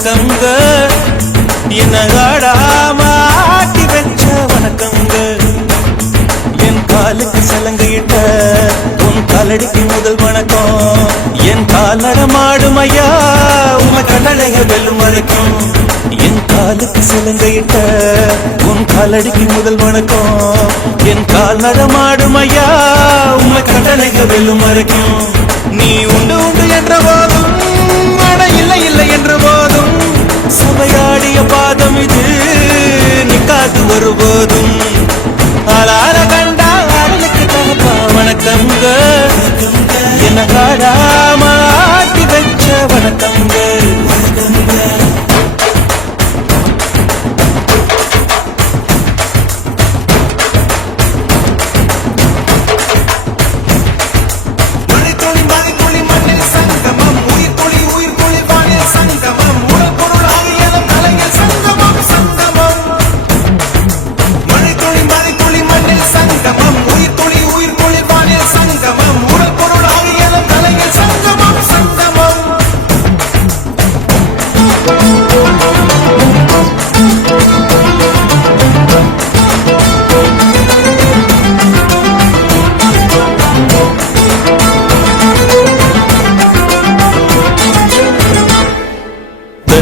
வணக்கங்க என்ன ஆடாம ஆட்டி வச்ச வணக்கங்க என் காலுக்கு சலங்கையிட்ட உன் காலடிக்கு முதல் வணக்கம் என் கால் நடமாடும் ஐயா உமை கட்டளைய வெல்லும் வரைக்கும் என் காலுக்கு சலங்கையிட்ட உன் காலடிக்கு முதல் வணக்கம் என் கால் நடமாடும் ஐயா உமை கட்டளைய வெல்லும் வரைக்கும் நீ உண்டு உண்டு என்ற போதும் அட இல்லை இல்லை என்ற போதும் சபையாடிய பாதம் இது நிக்காது ஒருபோதும் ஆளார கண்டா ஆளுக்கு தகப்பா வணக்கங்க என்ன காடாம ஆட்டி வச்ச வணக்கங்க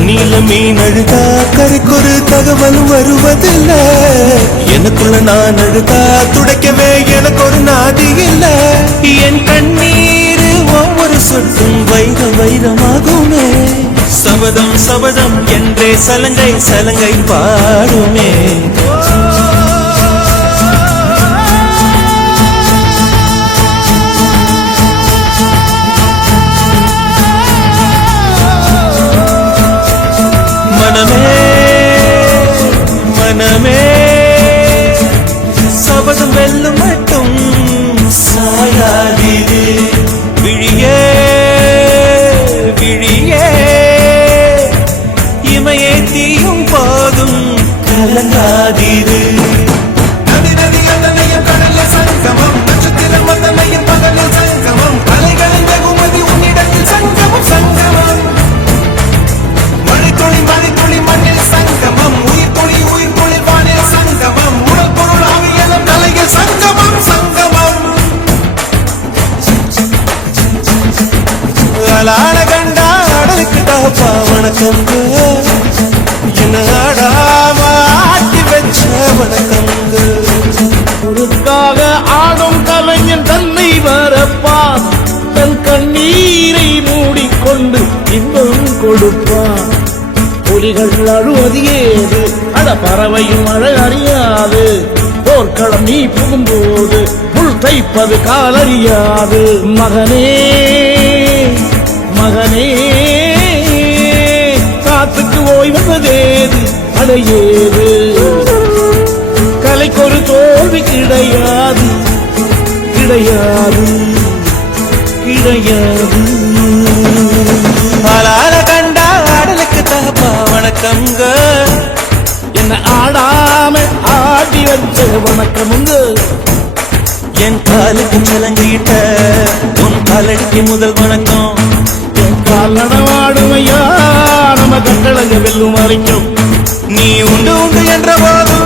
நீல மீன் அழுதா கரைக்கொரு தகவலும் வருவதில்லை எனக்குள்ள நான் அழுதா துடைக்கவே எனக்கு ஒரு நாதி இல்லை என் கண்ணீர் ஒவ்வொரு சொட்டும் வைரம் வைரமாகுமே சபதம் சபதம் என்றே சலங்கை சலங்கை பாடுமே மனமே சபதம் வெல்லும் மட்டும் சாயாதீரு விழியே விழியே இமையே தீயும் போதும் கலங்காதீரு நதி நதி அந்தனையும் கடலில் சங்கமம் நட்சத்திரம் வந்தனையும் பகலில் சங்கமம் அலைகளின் வெகுமதி உன்னிடத்தில் சங்கமம் சங்கமம் மழை துளி மண்ணில் சங்கமம் உயிர் துளி வானில் சங்கமம் உடல் பொருள் ஆவியலும் தலையில் சங்கமம் சங்கமம் அலாட கண்டா அடலுக்கு தகப்பா வணக்கங்க என்ன ஆடாம ஆட்டி வச்ச வணக்கங்க உனக்காக ஆடும் கலைஞன் தன்னை வரப்பான் தன் கண்ணீரை மூடிக்கொண்டு இன்பம் கொடுப்பான் புலிகள் அழுவது ஏது அட பறவையும் அழ அறியாது போர்க்களம் நீ புகும்போது புல் தைப்பது காலறியாது மகனே மகனே காத்துக்கு ஓய்வதேது அடையேது கலைக்கொரு தோல்வி கிடையாது கிடையாது கிடையாது கண்டா ஆடலுக்கு தகப்பா வணக்கங்க என்ன ஆடாம ஆடி வச்ச வணக்கமுங்க என் காலுக்கு சலங்கிட்ட உன் காலடிக்கு முதல் வணக்கம் என் கால் நடவாடுமையா நம்ம கட்டளங்க வெல்லும் வரைக்கும் நீ உண்டு உண்டு என்ற போதும்